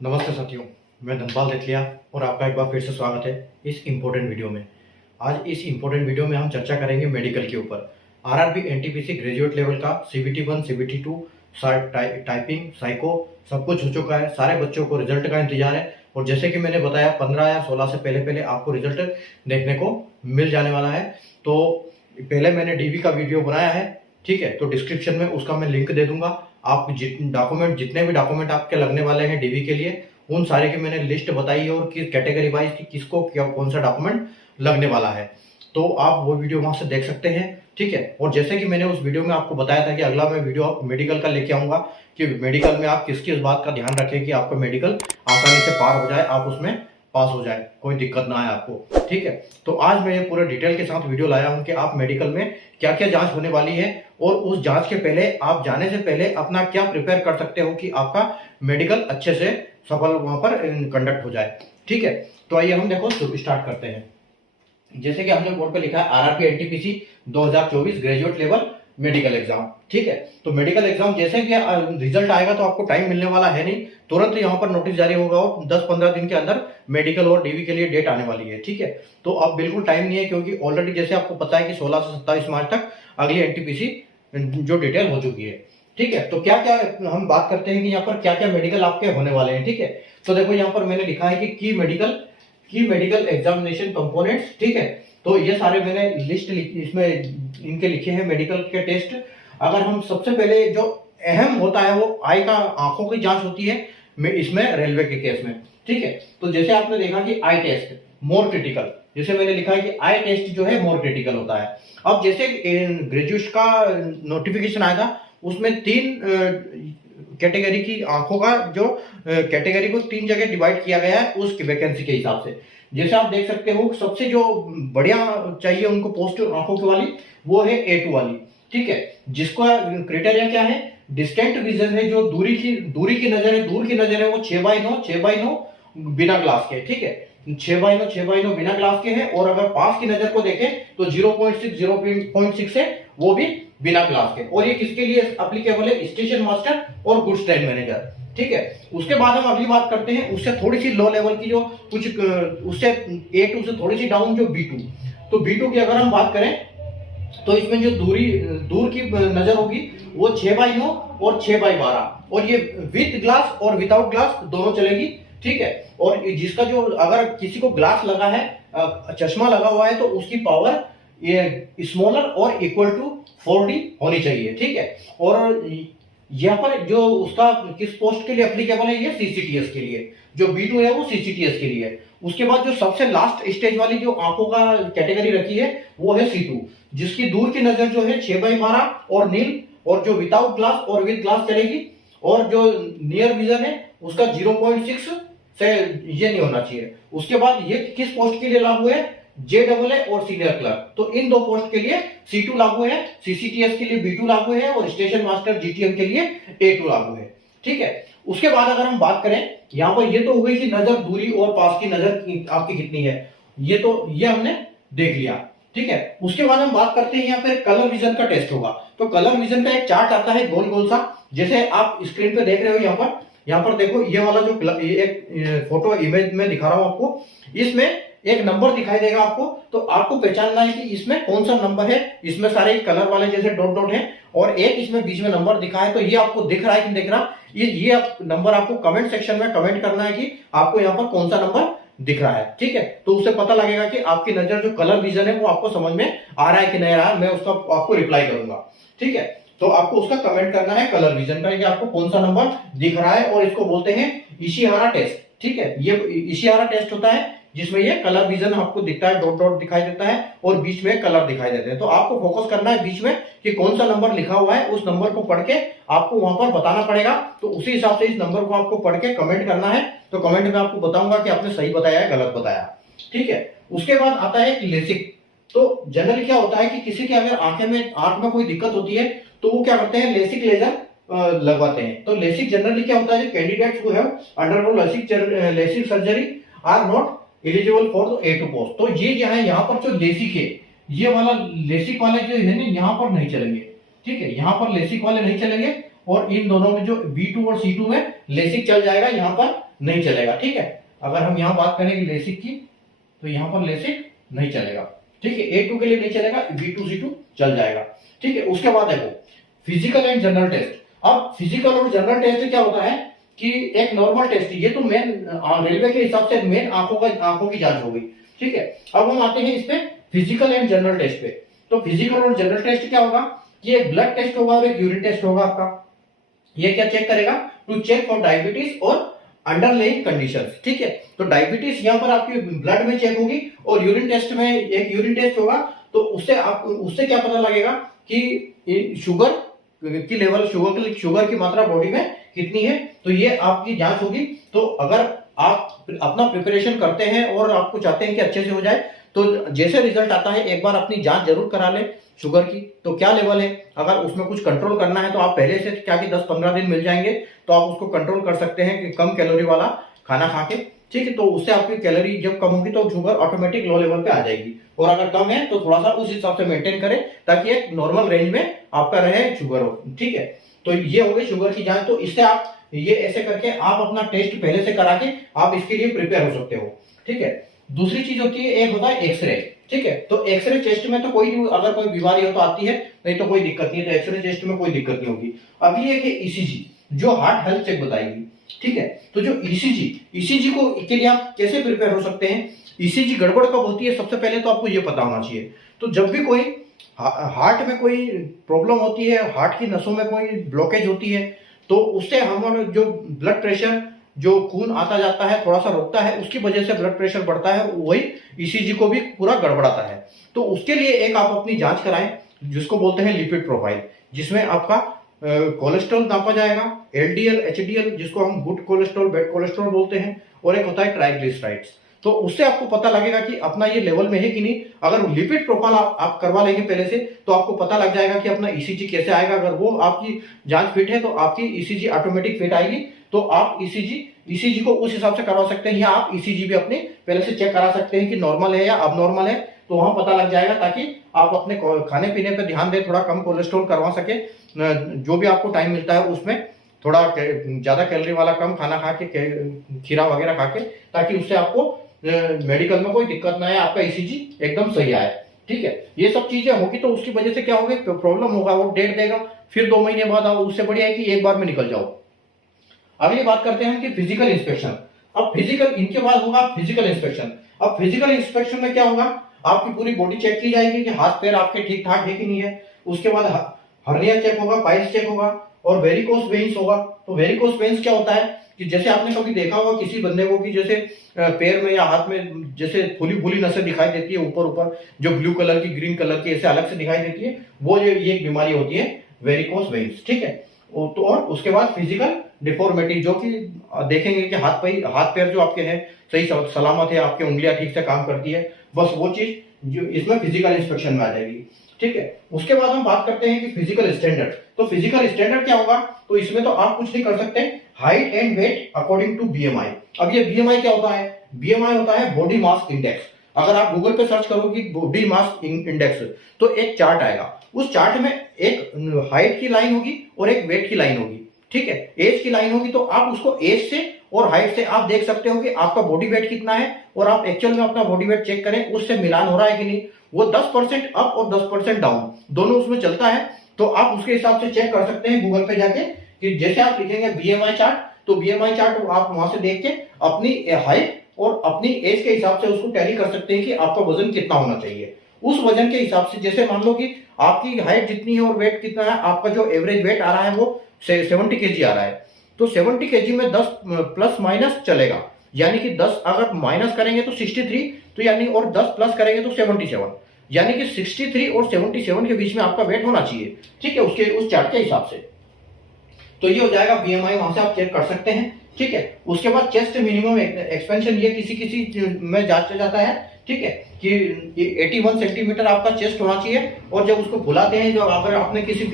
नमस्ते साथियों, मैं धनपाल देथलिया और आपका एक बार फिर से स्वागत है इस इम्पोर्टेंट वीडियो में। आज इस इम्पोर्टेंट वीडियो में हम चर्चा करेंगे मेडिकल के ऊपर। आरआरबी एनटीपीसी ग्रेजुएट लेवल का सीबीटी 1 सीबीटी 2 टाइपिंग साइको सब कुछ हो चुका है। सारे बच्चों को रिजल्ट का इंतजार है और जैसे कि मैंने बताया 15 या 16 से पहले पहले आपको रिजल्ट देखने को मिल जाने वाला है। तो पहले मैंने डीवी का वीडियो बनाया है, ठीक है, तो डिस्क्रिप्शन में उसका मैं लिंक दे दूंगा। आप जितने भी डॉक्यूमेंट आपके लगने वाले हैं डीवी के लिए, उन सारे की मैंने लिस्ट बताई है और किस कैटेगरी वाइज की किसको क्या कौन सा डॉक्यूमेंट लगने वाला है, तो आप वो वीडियो वहां से देख सकते हैं, ठीक है। और जैसे कि मैंने उस वीडियो में आपको बताया था कि अगला मैं वीडियो आप मेडिकल का लेके आऊंगा कि मेडिकल में आप किस किस बात का ध्यान रखें कि आपका मेडिकल आसानी से पार हो जाए, आप उसमें पास हो जाए, कोई दिक्कत ना आए आपको, ठीक है। तो आज मैं ये पूरे डिटेल के साथ वीडियो लाया हूं कि आप मेडिकल में क्या क्या जांच होने वाली है और उस जांच के पहले आप जाने से पहले अपना क्या प्रिपेयर कर सकते हो कि आपका मेडिकल अच्छे से सफल वहां पर कंडक्ट हो जाए, ठीक है। तो आइए हम देखो स्टार्ट करते हैं। जैसे कि हमने बोर्ड पे लिखा है RRB NTPC 2024 graduate level medical exam, ठीक है। तो मेडिकल एग्जाम जैसे कि रिजल्ट आएगा तो आपको टाइम मिलने वाला है नहीं, तुरंत यहाँ पर नोटिस जारी होगा और 10-15 दिन के अंदर मेडिकल और डीवी के लिए डेट आने वाली है, ठीक है। तो अब बिल्कुल टाइम नहीं है क्योंकि ऑलरेडी जैसे आपको पता है कि 16 से 27 मार्च तक अगली एनटीपीसी जो डिटेल हो चुकी है, ठीक है। तो क्या क्या हम बात करते हैं कि यहाँ पर क्या क्या मेडिकल आपके होने वाले हैं, ठीक है। तो देखो यहाँ पर मैंने लिखा है कि की मेडिकल एग्जामिनेशन कंपोनेंट्स, ठीक है। तो ये सारे मैंने लिस्ट इसमें इनके लिखे हैं मेडिकल के टेस्ट। अगर हम सबसे पहले जो अहम होता है वो आई का आंखों की जांच होती है इसमें रेलवे के केस में, ठीक है। तो जैसे आपने देखा कि आई टेस्ट मोर क्रिटिकल, जैसे मैंने लिखा है कि आई टेस्ट जो है मोर क्रिटिकल होता है। अब जैसे ग्रेजुएट का नोटिफिकेशन आएगा उसमें 3 कैटेगरी की आंखों का जो कैटेगरी को 3 जगह डिवाइड किया गया है उस वैकेंसी के हिसाब से। जैसे आप देख सकते हो सबसे जो बढ़िया चाहिए उनको पोस्ट आंखों की वाली वो है A2 वाली, ठीक है। जिसका क्राइटेरिया क्या है, डिस्टेंट विजन है, जो दूरी की नजर है, दूर की नजर है वो 6x9 बिना ग्लास के, ठीक है। 6x9 बिना ग्लास के हैं और अगर पास की नजर को देखें तो 0.6 है वो भी बिना ग्लास के। और ये किसके लिए एप्लीकेबल है, स्टेशन मास्टर और गुड्स ट्रेन मैनेजर, ठीक है। उसके बाद हम अगली बात करते हैं उससे थोड़ी सी लो लेवल की जो कुछ उससे A2 से थोड़ी सी डाउन जो B2। तो B2 की अगर हम बात करें तो इसमें जो दूर की नजर होगी वो 6x9 और 6x12 और ये विद ग्लास और विदाउट ग्लास दोनों चलेगी, ठीक है। और जिसका जो अगर किसी को ग्लास लगा है, चश्मा लगा हुआ है, तो उसकी पावर ये स्मॉलर और इक्वल टू 4D होनी चाहिए, ठीक है। और यहाँ पर जो उसका किस पोस्ट के लिए एप्लीकेबल है, ये सीसीटीएस के लिए, जो B2 है वो सीसीटीएस के लिए है। उसके बाद जो सबसे लास्ट स्टेज वाली जो आंखों का कैटेगरी रखी है वो है C2, जिसकी दूर की नजर जो है 6x12 और नील, और जो विदाउट ग्लास और विद ग्लास चलेगी, और जो नियर विजन है उसका 0.6 से ये नहीं होना चाहिए। उसके बाद ये किस पोस्ट के लिए लागू है, JAA और सीनियर क्लर्क। तो इन 2 पोस्ट के लिए C2 लागू है, सीसीटीएस के लिए B2 लागू है और स्टेशन मास्टर GTM के लिए A2 लागू है, ठीक है। उसके बाद अगर हम बात करें यहाँ पर, ये तो हो गई कि नजर दूरी और पास की नजर आपकी कितनी है, ये हमने देख लिया, ठीक है। उसके बाद हम बात करते हैं यहाँ पे कलर विजन का टेस्ट होगा। तो कलर विजन का एक चार्ट आता है गोल गोल सा, जैसे आप स्क्रीन पे देख रहे हो। यहाँ पर देखो ये वाला जो एक फोटो इमेज में दिखा रहा हूं आपको, इसमें एक नंबर दिखाई देगा आपको। तो आपको पहचानना है कि इसमें कौन सा नंबर है। इसमें सारे कलर वाले जैसे डॉट डॉट है और एक इसमें बीच में नंबर दिखा है। तो ये आपको दिख रहा है कि नहीं दिख रहा, ये नंबर आपको कमेंट सेक्शन में कमेंट करना है कि आपको यहाँ पर कौन सा नंबर दिख रहा है, ठीक है। तो उससे पता लगेगा कि आपकी नजर जो कलर विजन है वो आपको समझ में आ रहा है कि नहीं आ रहा है। मैं उसका आपको रिप्लाई करूंगा, ठीक है। तो आपको उसका कमेंट करना है कलर विजन का कि आपको कौन सा नंबर दिख रहा है, और इसको बोलते हैं इशिहारा टेस्ट, ठीक है। ये इशिहारा टेस्ट होता है जिसमें ये कलर विजन आपको दिखता है, डॉट डॉट दिखाई देता है और बीच में कलर दिखाई देते हैं। तो आपको फोकस करना है बीच में कि कौन सा नंबर लिखा हुआ है, उस नंबर को पढ़ के आपको वहां पर बताना पड़ेगा। तो उसी हिसाब से इस नंबर को आपको पढ़ के कमेंट करना है। तो कमेंट में आपको बताऊंगा कि आपने सही बताया है गलत बताया, ठीक है। उसके बाद आता है लेसिक। तो जनरली क्या होता है कि किसी के अगर आंख में कोई दिक्कत होती है तो वो क्या करते हैं, लेसिक लेजर लगवाते हैं। तो लेसिक जनरली क्या होता है, candidates who have undergone LASIK surgery are not eligible for A2 post. तो ये क्या है, यहाँ पर जो लेसिक है, ये वाला लेसिक वाले जो है ना यहाँ पर नहीं चलेंगे, ठीक है। यहाँ पर लेसिक वाले नहीं चलेंगे और इन दोनों में जो B2 और C2 में लेसिक चल जाएगा, यहाँ पर नहीं चलेगा। ठीक है, अगर हम यहाँ बात करें लेसिक की तो यहाँ पर लेसिक नहीं चलेगा। ठीक है, A2 के लिए नहीं चलेगा, B2 C2 चल जाएगा। ठीक है, उसके बाद देखो फिजिकल एंड जनरल टेस्ट। अब फिजिकल और जनरल टेस्ट क्या होता है कि एक नॉर्मल टेस्ट, ये तो मेन रेलवे के हिसाब से मेन आंखों की जांच हो गई। ठीक है, अब हम आते हैं इस पे फिजिकल एंड जनरल टेस्ट पे। तो फिजिकल और जनरल टेस्ट क्या होगा कि एक ब्लड टेस्ट होगा और एक यूरिन टेस्ट होगा आपका। ये क्या चेक करेगा? टू चेक फॉर डायबिटीज और अंडरलाइंग कंडीशंस। ठीक है, तो डायबिटीज यहाँ पर आपकी ब्लड में चेक होगी और यूरिन टेस्ट में एक यूरिन टेस्ट होगा। तो उससे क्या पता लगेगा कि शुगर की लेवल, शुगर की मात्रा बॉडी में कितनी है। तो ये आपकी जांच होगी। तो अगर आप अपना प्रिपरेशन करते हैं और आपको चाहते हैं कि अच्छे से हो जाए, तो जैसे रिजल्ट आता है एक बार अपनी जांच जरूर करा ले शुगर की, तो क्या लेवल है। अगर उसमें कुछ कंट्रोल करना है तो आप पहले से क्या कि 10-15 दिन मिल जाएंगे तो आप उसको कंट्रोल कर सकते हैं कि कम कैलोरी वाला खाना खा के। ठीक है, तो उससे आपकी कैलोरी जब कम होगी तो शुगर ऑटोमेटिक लो लेवल पे आ जाएगी, और अगर कम है तो थोड़ा सा उस हिसाब से मेंटेन करें ताकि एक नॉर्मल रेंज में आपका रहे शुगर हो। ठीक है, तो ये हो गई शुगर की जांच। तो इससे आप ये ऐसे करके आप अपना टेस्ट पहले से करा के आप इसके लिए प्रिपेयर हो सकते हो। ठीक है, दूसरी चीज होती है, एक होता है एक्सरे। ठीक है, तो एक्सरे चेस्ट में तो कोई अगर कोई बीमारी हो तो आती है, नहीं तो कोई दिक्कत नहीं है। तो एक्सरे चेस्ट में कोई दिक्कत नहीं होगी। अभी एक है ईसीजी, जो हार्ट हेल्थ चेक बताएगी। ठीक है, तो जो ईसीजी को के लिए आप कैसे प्रिपेयर हो सकते हैं। ईसीजी गड़बड़ कब होती है, सबसे पहले तो आपको ये पता होना चाहिए। तो जब भी कोई हार्ट में कोई प्रॉब्लम होती है, हार्ट की नसों में कोई ब्लॉकेज होती है, तो उससे हमारा जो ब्लड प्रेशर, जो खून आता जाता है थोड़ा सा रोकता है, उसकी वजह से ब्लड प्रेशर बढ़ता है, वही ईसीजी को भी पूरा गड़बड़ाता है। तो उसके लिए एक आप अपनी जांच कराएं जिसको बोलते हैं लिपिड प्रोफाइल, जिसमें आपका कोलेस्ट्रॉल नापा जाएगा, एलडीएल, एचडीएल, जिसको हम गुड कोलेस्ट्रॉल, बैड कोलेस्ट्रॉल बोलते हैं, और एक होता है ट्राइग्लिसराइड्स। तो उससे आपको पता लगेगा कि अपना ये लेवल में है कि नहीं। अगर लिपिड प्रोफाइल आप करवा लेंगे पहले से, तो आपको पता लग जाएगा कि अपना ईसीजी कैसे आएगा। अगर वो आपकी जांच फिट है तो आपकी ईसीजी ऑटोमेटिक फिट आएगी। तो आप ईसीजी को उस हिसाब से करवा सकते हैं, या आप ईसीजी भी अपने पहले से चेक करा सकते हैं कि नॉर्मल है या अब है, तो वहां पता लग जाएगा, ताकि आप अपने खाने पीने पर ध्यान दें, थोड़ा कम कोलेस्ट्रॉल करवा सके। जो भी आपको टाइम मिलता है उसमें थोड़ा ज्यादा कैलोरी वाला कम खाना खा के, खीरा वगैरह खा के, ताकि उससे आपको मेडिकल में कोई दिक्कत ना आए, आपका ईसीजी एकदम सही आए। ठीक है, ये सब चीजें होगी तो उसकी वजह से क्या होगी, प्रॉब्लम होगा, वो डेट देगा, फिर 2 महीने बाद आओ। उससे बढ़िया है कि एक बार में निकल जाओ। अगली बात करते हैं कि फिजिकल इंस्पेक्शन। अब फिजिकल, इनके बाद होगा फिजिकल इंस्पेक्शन। अब फिजिकल इंस्पेक्शन में क्या होगा, आपकी पूरी बॉडी चेक की जाएगी कि हाथ पैर आपके ठीक ठाक है कि नहीं है। उसके बाद हर्निया चेक होगा, पाइल्स चेक होगा, और वेरिकोस वेन्स होगा। तो वेरिकोस वेन्स क्या होता है कि जैसे आपने कभी देखा होगा किसी बंदे को कि जैसे पैर में या हाथ में जैसे फूली नसें दिखाई देती है ऊपर, जो ब्लू कलर की, ग्रीन कलर की ऐसे अलग से दिखाई देती है, वो ये एक बीमारी होती है वेरिकोस वेन्स। ठीक है, तो और उसके बाद फिजिकल डिफॉर्मिटी, जो कि देखेंगे कि हाथ पैर जो आपके हैं सही सलामत है, आपकी उंगलियां ठीक से काम करती है, बस वो चीज जो इसमें फिजिकल इंस्पेक्शन में आ जाएगी। ठीक है, उसके बाद हम बात करते हैं कि फिजिकल स्टैंडर्ड। तो फिजिकल स्टैंडर्ड क्या होगा, तो इसमें तो आप कुछ नहीं कर सकते, height and weight according to BMI. अब ये बीएमआई क्या होता है, बीएमआई होता है बॉडी मास इंडेक्स। अगर आप गूगल पे सर्च करोगे बॉडी मास इंडेक्स, तो एक चार्ट आएगा। उस चार्ट में एक हाइट की लाइन होगी और एक वेट की लाइन होगी। ठीक है, एज की लाइन होगी, तो आप उसको एज से और हाइट से आप देख सकते हो कि आपका बॉडी वेट कितना है, और आप एक्चुअल में अपना बॉडी वेट चेक करें, उससे मिलान हो रहा है कि नहीं। वो 10% अप और 10% डाउन दोनों उसमें चलता है, तो आप उसके हिसाब से चेक कर सकते हैं गूगल पे जाके, कि जैसे आप लिखेंगे बीएमआई चार्ट, तो बीएमआई चार्ट आप वहां से देख के अपनी हाइट और अपनी एज के हिसाब से उसको टैली कर सकते हैं कि आपका वजन कितना होना चाहिए। उस वजन के हिसाब से, जैसे मान लो कि आपकी हाइट जितनी है और वेट कितना है, आपका जो एवरेज वेट आ रहा है वो 70 kg आ रहा है, तो 70 kg में 10 प्लस माइनस चलेगा, यानी कि 10 अगर माइनस करेंगे तो 63, तो यानी और 10 प्लस करेंगे तो 77, यानी कि 63 और 77 के बीच में आपका वेट होना चाहिए। ठीक है, उसके उस चार्ट के हिसाब से, तो ये हो जाएगा बीएमआई, वहां से आप चेक कर सकते हैं। ठीक है, उसके बाद चेस्ट मिनिमम एक्सपेंशन, ये किसी में जांचा जाता है। ठीक है, कि 81 सेंटीमीटर आपका चेस्ट होना चाहिए, और जब उसको फुलाते हैं, जो अगर आपने किसी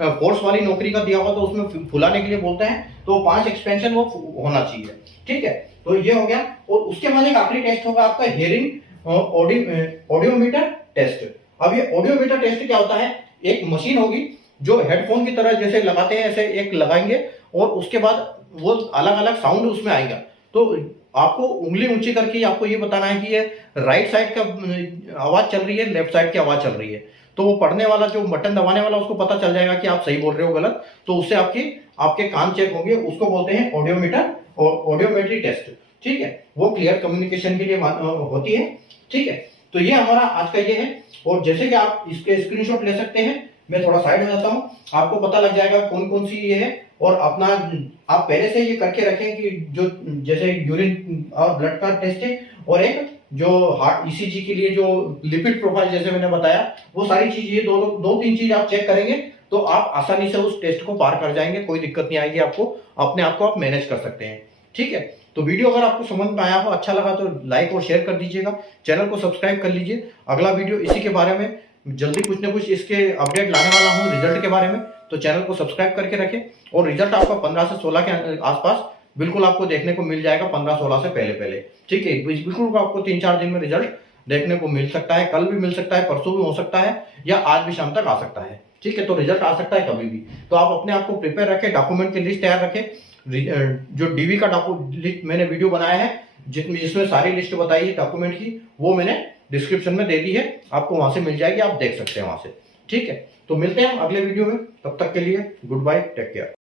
फोर्स वाली नौकरी का दिया होगा तो उसमें फुलाने के लिए बोलते हैं, तो 5 एक्सपेंशन वो होना चाहिए। ठीक है, तो ये हो गया। और उसके बाद एक आखिरी टेस्ट होगा आपका हियरिंग ऑडियोमीटर टेस्ट। अब ये ऑडियोमीटर टेस्ट क्या होता है, एक मशीन होगी जो हेडफोन की तरह जैसे लगाते हैं, ऐसे एक लगाएंगे, और उसके बाद वो अलग अलग साउंड उसमें आएगा। तो आपको उंगली ऊंची करके आपको ये बताना है कि ये राइट साइड का आवाज चल रही है, लेफ्ट साइड की आवाज चल रही है। तो वो पढ़ने वाला जो बटन दबाने वाला उसको पता चल जाएगा कि आप सही बोल रहे हो गलत, तो उससे आपके कान चेक होंगे। उसको बोलते हैं ऑडियोमीटर और ऑडियोमेट्री टेस्ट। ठीक है, वो क्लियर कम्युनिकेशन के लिए होती है। ठीक है, तो ये हमारा आज का ये है। और जैसे कि आप इसके स्क्रीनशॉट ले सकते हैं, मैं थोड़ा साइड हो जाता हूँ, आपको पता लग जाएगा कौन कौन सी ये है। और अपना आप पहले से ये करके रखें कि जो जैसे यूरिन और ब्लड का टेस्ट है, और एक जो हार्ट ईसीजी के लिए जो लिपिड प्रोफाइल जैसे मैंने बताया, वो सारी चीज ये दो तीन चीज आप चेक करेंगे तो आप आसानी से उस टेस्ट को पार कर जाएंगे, कोई दिक्कत नहीं आएगी आपको, अपने आप को आप मैनेज कर सकते हैं। ठीक है, तो वीडियो अगर आपको समझ में आया हो, अच्छा लगा तो लाइक और शेयर कर दीजिएगा, चैनल को सब्सक्राइब कर लीजिए। अगला वीडियो इसी के बारे में, जल्दी कुछ ना कुछ इसके अपडेट लाने वाला हूँ रिजल्ट के बारे में, तो चैनल को सब्सक्राइब करके रखें। और रिजल्ट आपका 15 से 16 के आसपास बिल्कुल आपको देखने को मिल जाएगा, 15-16 से पहले पहले। ठीक है, बिल्कुल आपको 3-4 दिन में रिजल्ट देखने को मिल सकता है, कल भी मिल सकता है, परसों भी हो सकता है, या आज भी शाम तक आ सकता है। ठीक है, तो रिजल्ट आ सकता है कभी भी। तो आप अपने आप को प्रिपेयर रखें, डॉक्यूमेंट की लिस्ट तैयार रखें। जो डीवी का डॉक्यूमेंट मैंने वीडियो बनाया है जिसमें सारी लिस्ट बताई है डॉक्यूमेंट की, वो मैंने डिस्क्रिप्शन में दे दी है, आपको वहां से मिल जाएगी, आप देख सकते हैं वहां से। ठीक है, तो मिलते हैं हम अगले वीडियो में, तब तक के लिए गुड बाय, टेक केयर।